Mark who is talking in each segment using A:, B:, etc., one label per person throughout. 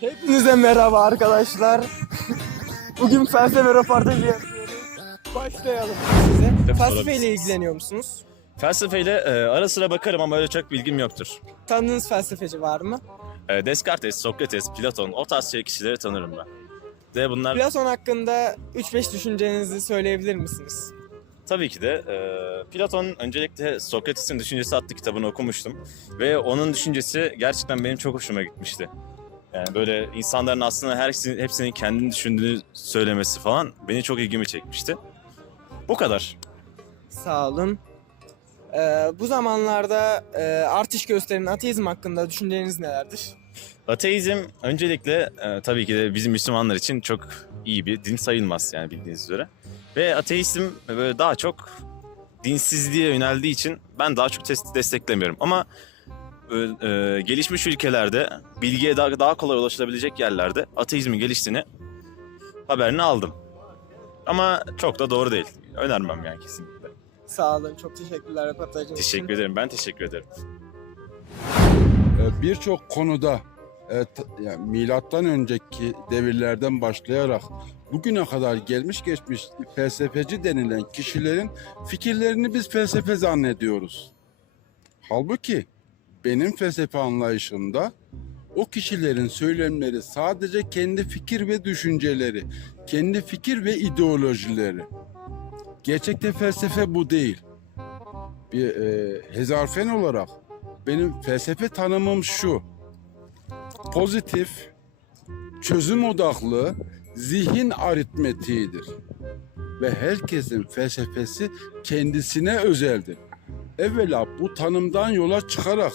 A: Hepinize merhaba arkadaşlar. Bugün felsefe röportajı yapıyoruz. Başlayalım size. Felsefeyle ilgileniyor musunuz?
B: Felsefeyle e, ara sıra bakarım ama öyle çok bilgim yoktur.
A: Tanıdığınız felsefeci var mı?
B: E, Descartes, Sokrates, Platon o tarz şey kişileri tanırım ben. De bunlar
A: Platon hakkında 3-5 düşüncenizi söyleyebilir misiniz?
B: Tabii ki de e, Platon öncelikle Sokrates'in Düşüncesi adlı kitabını okumuştum. Ve onun düşüncesi gerçekten benim çok hoşuma gitmişti. Yani böyle insanların aslında her hepsinin kendini düşündüğünü söylemesi falan beni çok ilgimi çekmişti. Bu kadar.
A: Sağ olun. Ee, bu zamanlarda e, artış gösteren ateizm hakkında düşünceleriniz nelerdir?
B: Ateizm öncelikle e, tabii ki de bizim Müslümanlar için çok iyi bir din sayılmaz yani bildiğiniz üzere. Ve ateizm böyle daha çok dinsizliğe yöneldiği için ben daha çok tes- desteklemiyorum. Ama e, e, gelişmiş ülkelerde bilgiye daha, daha kolay ulaşılabilecek yerlerde ateizmin geliştiğini haberini aldım. Ama çok da doğru değil. Önermem yani kesinlikle.
A: Sağ olun. Çok teşekkürler röportajınız için.
B: Teşekkür ederim. Ben teşekkür ederim.
C: E, birçok konuda e, yani milattan önceki devirlerden başlayarak bugüne kadar gelmiş geçmiş felsefeci denilen kişilerin fikirlerini biz felsefe zannediyoruz. Halbuki benim felsefe anlayışımda o kişilerin söylemleri sadece kendi fikir ve düşünceleri, kendi fikir ve ideolojileri. Gerçekte felsefe bu değil. Bir e, hezarfen olarak benim felsefe tanımım şu. Pozitif, çözüm odaklı, zihin aritmetiğidir. Ve herkesin felsefesi kendisine özeldir. Evvela bu tanımdan yola çıkarak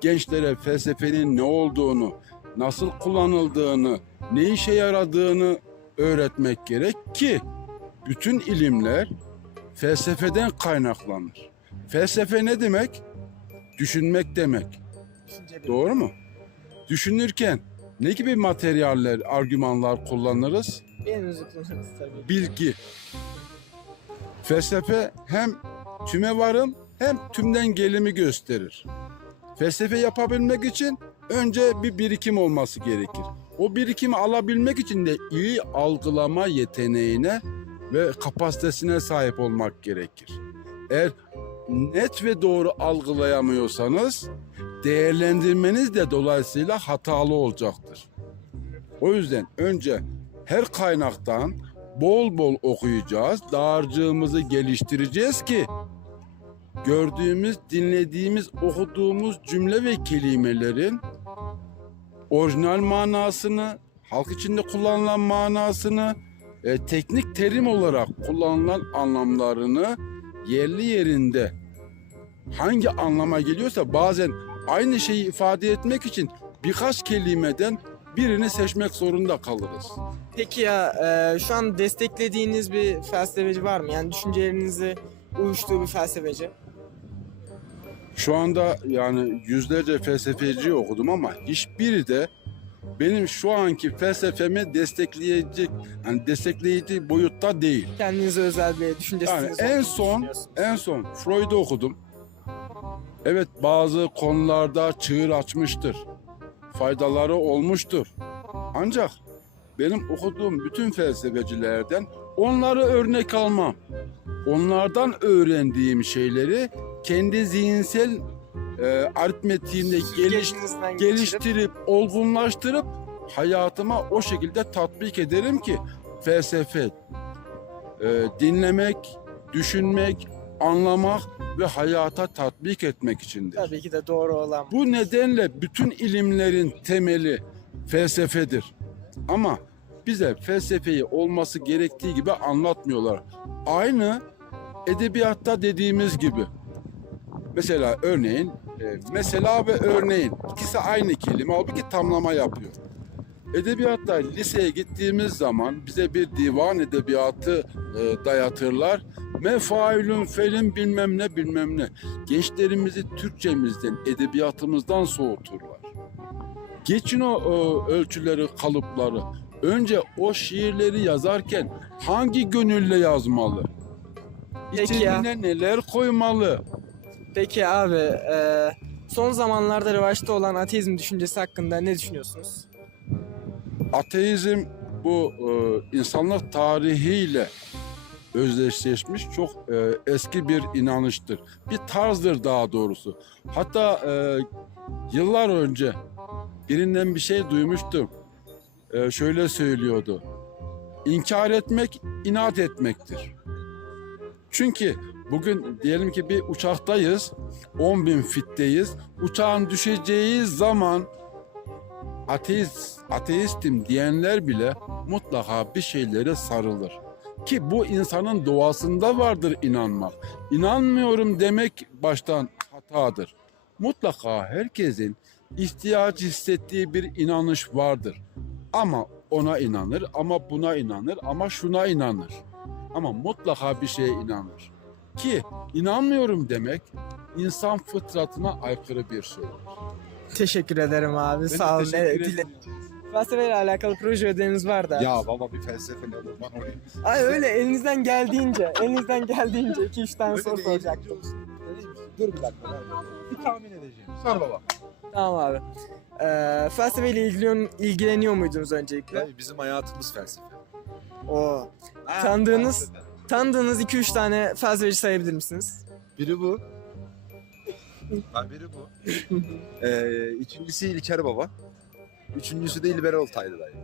C: gençlere felsefenin ne olduğunu, nasıl kullanıldığını, ne işe yaradığını öğretmek gerek ki bütün ilimler felsefeden kaynaklanır. Felsefe ne demek? Düşünmek demek. Doğru mu? Düşünürken ne gibi materyaller, argümanlar kullanırız?
A: Elinizi kullanırız tabii.
C: Bilgi. Felsefe hem tüme varım hem tümden gelimi gösterir. Felsefe yapabilmek için önce bir birikim olması gerekir. O birikimi alabilmek için de iyi algılama yeteneğine ve kapasitesine sahip olmak gerekir. Eğer net ve doğru algılayamıyorsanız değerlendirmeniz de dolayısıyla hatalı olacaktır. O yüzden önce her kaynaktan bol bol okuyacağız, dağarcığımızı geliştireceğiz ki gördüğümüz, dinlediğimiz, okuduğumuz cümle ve kelimelerin orijinal manasını, halk içinde kullanılan manasını, e, teknik terim olarak kullanılan anlamlarını yerli yerinde hangi anlama geliyorsa bazen aynı şeyi ifade etmek için birkaç kelimeden birini seçmek zorunda kalırız.
A: Peki ya e, şu an desteklediğiniz bir felsefeci var mı? Yani düşüncelerinizi uyuştuğu bir felsefeci.
C: Şu anda yani yüzlerce felsefeci okudum ama hiçbiri de benim şu anki felsefemi destekleyecek, yani destekleyici boyutta değil.
A: Kendinize özel bir düşüncesi
C: Yani en son en son Freud'u okudum. Evet bazı konularda çığır açmıştır. Faydaları olmuştur. Ancak benim okuduğum bütün felsefecilerden onları örnek almam. Onlardan öğrendiğim şeyleri kendi zihinsel e, aritmetiğimde geliş, geliştirip, olgunlaştırıp hayatıma o şekilde tatbik ederim ki felsefe e, dinlemek, düşünmek, anlamak ve hayata tatbik etmek içindir.
A: tabii ki de doğru olan.
C: Bu nedenle bütün ilimlerin temeli felsefedir. Ama bize felsefeyi olması gerektiği gibi anlatmıyorlar. Aynı edebiyatta dediğimiz gibi. Mesela örneğin, e, mesela ve örneğin ikisi aynı kelime halbuki tamlama yapıyor. Edebiyatta liseye gittiğimiz zaman bize bir divan edebiyatı e, dayatırlar. Mefailün felin bilmem ne bilmem ne. Gençlerimizi Türkçemizden, edebiyatımızdan soğuturlar. Geçin o, o ölçüleri, kalıpları. Önce o şiirleri yazarken hangi gönülle yazmalı?
A: Peki ya.
C: İçeriğine neler koymalı?
A: Peki abi, e, son zamanlarda revaçta olan ateizm düşüncesi hakkında ne düşünüyorsunuz?
C: Ateizm bu e, insanlık tarihiyle özdeşleşmiş çok e, eski bir inanıştır. Bir tarzdır daha doğrusu. Hatta e, yıllar önce birinden bir şey duymuştum. E, şöyle söylüyordu. İnkar etmek inat etmektir. Çünkü bugün diyelim ki bir uçaktayız, 10 bin fitteyiz. Uçağın düşeceği zaman ateist, ateistim diyenler bile mutlaka bir şeylere sarılır. Ki bu insanın doğasında vardır inanmak. İnanmıyorum demek baştan hatadır. Mutlaka herkesin ihtiyaç hissettiği bir inanış vardır. Ama ona inanır, ama buna inanır, ama şuna inanır. Ama mutlaka bir şeye inanır. Ki inanmıyorum demek insan fıtratına aykırı bir şeydir.
A: Teşekkür ederim abi,
C: Ben
A: sağ olun. Felsefeyle alakalı proje ödevimiz var da.
D: Ya baba bir felsefe ne olur bana oraya.
A: Ay öyle elinizden geldiğince, elinizden geldiğince 2-3 tane
D: Öyle
A: soru soracaktım.
D: mi? Dur bir dakika. ben Bir tahmin edeceğim. Sor baba.
A: Tamam abi. Ee, felsefeyle ilgileniyor, ilgileniyor muydunuz öncelikle?
D: Tabii bizim hayatımız felsefe.
A: Oo.
D: Ha,
A: Tanıdığınız-
D: felsefe.
A: Tanıdığınız 2-3 tane felsefeci sayabilir misiniz?
D: Biri bu. Ha, biri bu. ee, ikincisi İlker Baba. Üçüncüsü de İlber Ortaylı dayı.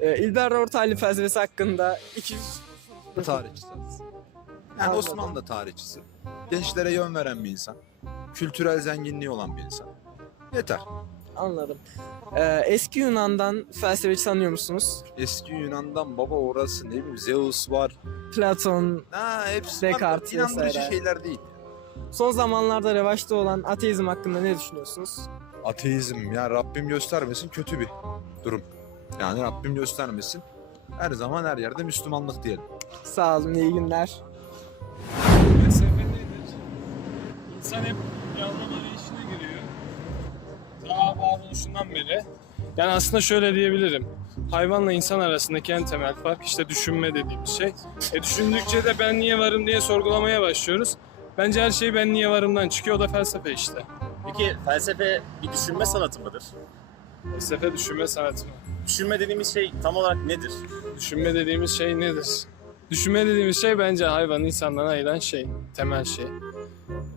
A: Ee, İlber Ortaylı felsefesi hakkında 2
D: Tarihçisi. Yani
A: Anladım.
D: Osmanlı tarihçisi. Gençlere yön veren bir insan. Kültürel zenginliği olan bir insan. Yeter.
A: Anladım. Ee, eski Yunan'dan felsefeci tanıyor musunuz?
D: Eski Yunan'dan baba orası ne bileyim Zeus var.
A: Platon,
D: Ha hepsi
A: Descartes
D: var. İnandırıcı
A: vesaire.
D: şeyler değil.
A: son zamanlarda revaçta olan ateizm hakkında ne düşünüyorsunuz?
D: Ateizm ya Rabbim göstermesin kötü bir durum. Yani Rabbim göstermesin. Her zaman her yerde Müslümanlık diyelim.
A: Sağ olun, iyi günler.
E: Felsefe nedir? İnsan hep planlama arayışına giriyor. Daha varoluşundan beri. Yani aslında şöyle diyebilirim. Hayvanla insan arasındaki en temel fark işte düşünme dediğimiz şey. E düşündükçe de ben niye varım diye sorgulamaya başlıyoruz. Bence her şey ben niye varımdan çıkıyor. O da felsefe işte.
B: Peki felsefe bir düşünme sanatı mıdır?
E: Felsefe düşünme sanatı mı?
B: Düşünme dediğimiz şey tam olarak nedir?
E: Düşünme dediğimiz şey nedir? Düşünme dediğimiz şey bence hayvan insandan ayıran şey, temel şey.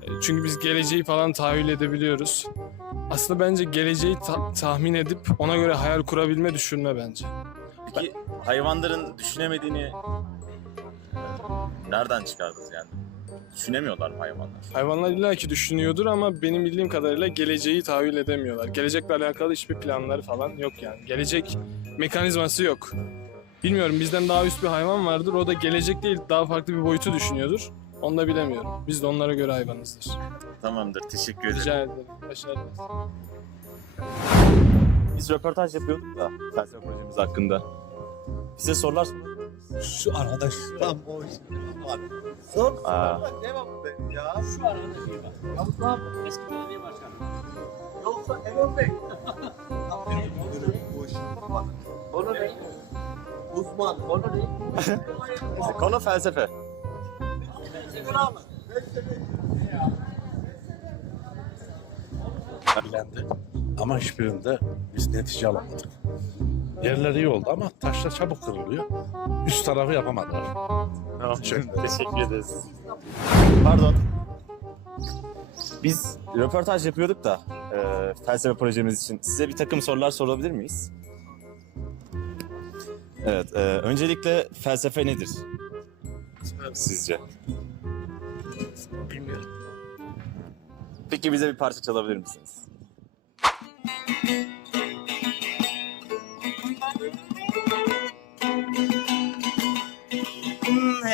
E: E, Çünkü biz geleceği falan tahayyül edebiliyoruz. Aslında bence geleceği ta- tahmin edip ona göre hayal kurabilme düşünme bence.
B: Peki hayvanların düşünemediğini e, nereden çıkardınız yani? Düşünemiyorlar mı hayvanlar?
E: Hayvanlar illaki düşünüyordur ama benim bildiğim kadarıyla geleceği tahayyül edemiyorlar. Gelecekle alakalı hiçbir planları falan yok yani. Gelecek mekanizması yok. Bilmiyorum bizden daha üst bir hayvan vardır. O da gelecek değil daha farklı bir boyutu düşünüyordur. Onu da bilemiyorum. Biz de onlara göre hayvanızdır.
B: Tamamdır, teşekkür ederim.
E: Rica ederim. Başarılar.
B: Biz röportaj yapıyorduk da felsefe projemiz hakkında. Size sorular
F: Şu arkadaş tam o var. Sor
B: Aa.
F: sor devam ben ya.
G: Şu arada şey var. Yavuz ne? Eski belediye başkanı. Yoksa Erol Bey.
F: Bu işi bak.
G: Konu ne?
F: Uzman.
G: Konu ne?
B: Konu felsefe.
H: bilendi. Ama hiçbirinde biz netice alamadık. Yerleri iyi oldu ama taşlar çabuk kırılıyor. Üst tarafı yapamadılar.
B: Tamam, teşekkür ederiz. Pardon. Biz röportaj yapıyorduk da e, felsefe projemiz için. Size bir takım sorular sorabilir miyiz? Evet, e, öncelikle felsefe nedir? Sizce?
E: Bilmiyorum.
B: Peki bize bir parça çalabilir misiniz?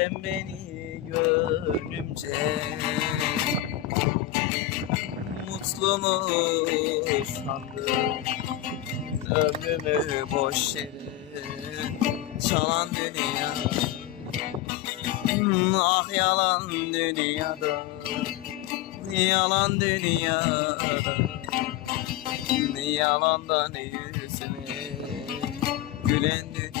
I: Sen beni gönlümce. Mutlu mu sandım Ömrümü boş yere? Çalan dünya Hmm, Ah yalan dünyada. Yalan dünyada Yalandan yüzüme Gülen dünya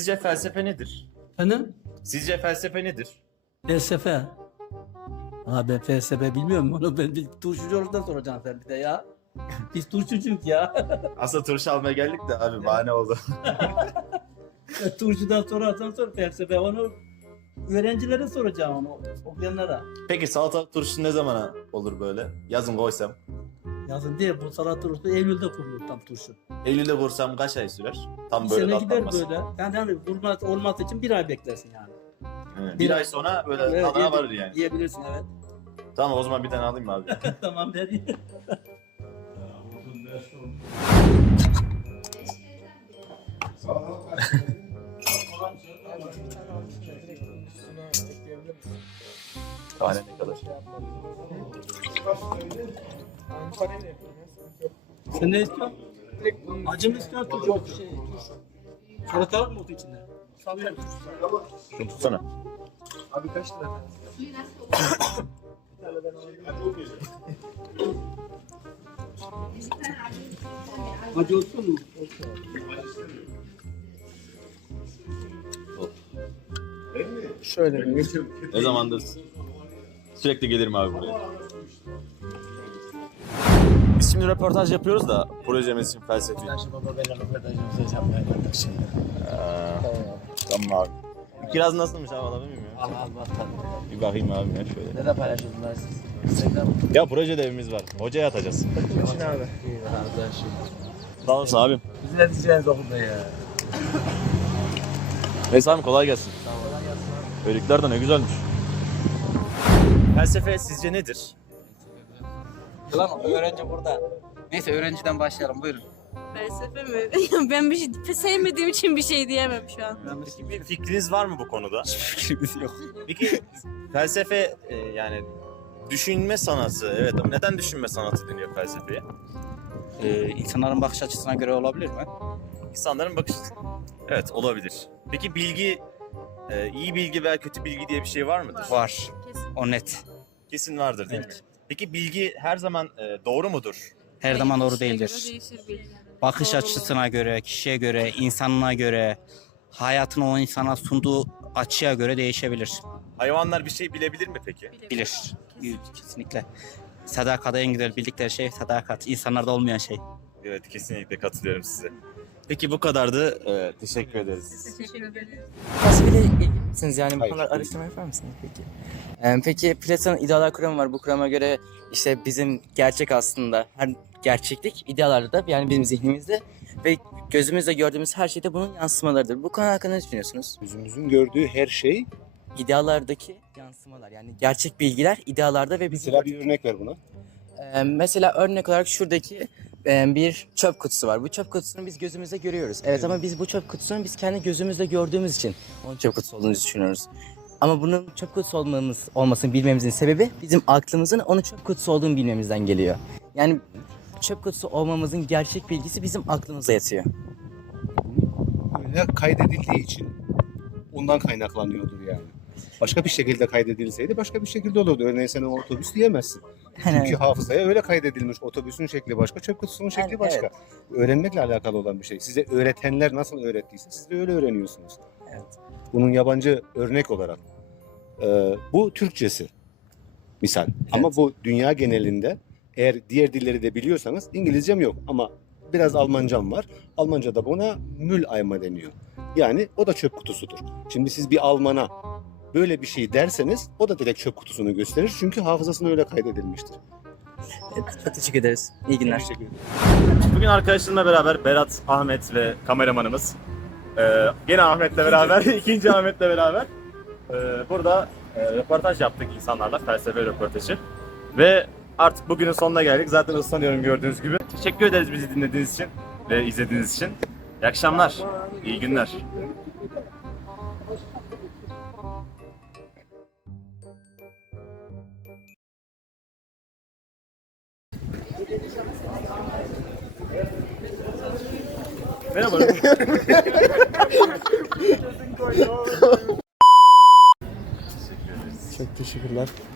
B: sizce felsefe nedir?
F: Efendim?
B: Sizce felsefe nedir?
F: Felsefe. Ha ben felsefe bilmiyorum onu ben bir turşuculardan soracağım sen bir de ya. Biz turşucuyuz ya.
B: Aslında turşu almaya geldik de abi bahane oldu.
F: Turşudan sorarsan sor felsefe onu öğrencilere soracağım onu okuyanlara.
B: Peki salatalık turşusu ne zamana olur böyle? Yazın koysam.
F: Yazın diye bu salat turşusu Eylül'de kurulur tam turşu.
B: Eylül'de vursam kaç ay sürer? Tam böyle
F: sene gider böyle. Yani hani vurması olması için bir ay beklersin yani.
B: Hı, Bir
F: Bir-
B: ay sonra böyle
F: Evet,
B: tadına
F: yiyebil-
B: varır yani.
F: Yiyebilirsin evet.
B: Tamam o zaman bir tane alayım abi?
F: tamam dedi.
B: Tane ne kadar?
F: Sen ne istiyorsun? Acı mı istiyorsun? Turşu yok. Şey, turşu. Salatalık mı oldu içinde? Salatalık turşusu.
B: Şunu tutsana.
F: Acı olsun mu?
A: Şöyle bir
B: Ne zamandır sürekli gelirim abi buraya. Biz şimdi röportaj yapıyoruz da projemiz için felsefi. Ee, tamam abi. Kiraz nasılmış abi alabilir miyim ya?
G: Al al bak tabii.
B: Bir bakayım abi ya şöyle.
G: Nerede paylaşıyorsun lan siz? Instagram.
B: Ya projede evimiz var. Hocaya atacağız.
A: için abi.
G: İyi arkadaşım.
B: Sağ olasın abim.
G: Biz ne diyeceğiz okulda ya?
B: Neyse abi kolay gelsin. Börekler de ne güzelmiş. Felsefe sizce nedir?
I: Lan öğrenci burada. Neyse öğrenciden başlayalım buyurun.
J: Felsefe mi? ben bir şey sevmediğim için bir şey diyemem şu an.
B: Peki bir fikriniz var mı bu konuda?
A: Fikrimiz yok.
B: Peki felsefe e, yani düşünme sanatı evet ama neden düşünme sanatı deniyor felsefeye?
I: Ee, insanların bakış açısına göre olabilir mi?
B: İnsanların bakış Evet olabilir. Peki bilgi e, iyi bilgi veya kötü bilgi diye bir şey var mıdır?
I: Var.
J: Kesin.
I: O net.
B: Kesin vardır değil mi? Peki bilgi her zaman e, doğru mudur?
I: Her zaman doğru
J: Kişiye göre
I: değildir.
J: değişir bilgi.
I: Bakış
J: Doğruluğu.
I: açısına göre, kişiye göre, insanına göre, hayatın o insana sunduğu açıya göre değişebilir.
B: Hayvanlar bir şey bilebilir mi peki?
I: Bilir. Kesinlikle. Sadakat en güzel bildikleri şey sadakat. İnsanlarda olmayan şey.
B: Evet kesinlikle katılıyorum size. Peki bu kadardı. E, teşekkür ederiz.
J: Teşekkür ederim.
I: İlgili misiniz yani bu
D: değilim.
I: araştırma yapar mısınız peki? Ee, peki Platon'un idealar kuramı var. Bu kurama göre işte bizim gerçek aslında her gerçeklik idealarda da yani bizim zihnimizde ve gözümüzle gördüğümüz her şeyde bunun yansımalarıdır. Bu konu hakkında ne düşünüyorsunuz?
K: Gözümüzün gördüğü her şey.
I: İdealardaki yansımalar yani gerçek bilgiler idealarda ve bizim
K: Mesela bir örnek ver buna.
I: Ee, mesela örnek olarak şuradaki e, bir çöp kutusu var. Bu çöp kutusunu biz gözümüzle görüyoruz. Evet, ama biz bu çöp kutusunu biz kendi gözümüzle gördüğümüz için onun çöp kutusu olduğunu düşünüyoruz. Ama bunun çöp kutusu olmamız, olmasını bilmemizin sebebi bizim aklımızın onun çöp kutusu olduğunu bilmemizden geliyor. Yani çöp kutusu olmamızın gerçek bilgisi bizim aklımıza yatıyor.
K: Öyle kaydedildiği için ondan kaynaklanıyordur yani. Başka bir şekilde kaydedilseydi başka bir şekilde olurdu. Örneğin sen o otobüs diyemezsin. Çünkü hafızaya öyle kaydedilmiş. Otobüsün şekli başka, çöp kutusunun şekli
I: Yani
K: başka. Öğrenmekle alakalı olan bir şey. Size öğretenler nasıl öğrettiyse siz de öyle öğreniyorsunuz.
I: Evet.
K: Bunun yabancı örnek olarak. Ee, bu Türkçesi misal. Ama bu dünya genelinde eğer diğer dilleri de biliyorsanız İngilizcem yok ama biraz Almancam var. Almanca'da buna Mülleimer deniyor. Yani o da çöp kutusudur. Şimdi siz bir Alman'a böyle bir şey derseniz o da direkt çöp kutusunu gösterir. Çünkü hafızasına öyle kaydedilmiştir.
I: Evet, teşekkür ederiz. İyi günler.
B: Bugün arkadaşlarımla beraber Berat, Ahmet ve kameramanımız. Ee, gene Ahmet'le beraber, ikinci Ahmet'le beraber ee, burada e, röportaj yaptık insanlarla, felsefe röportajı. Ve artık bugünün sonuna geldik. Zaten ıslanıyorum gördüğünüz gibi. Teşekkür ederiz bizi dinlediğiniz için ve izlediğiniz için. İyi akşamlar, iyi günler.
A: Teşekkürler.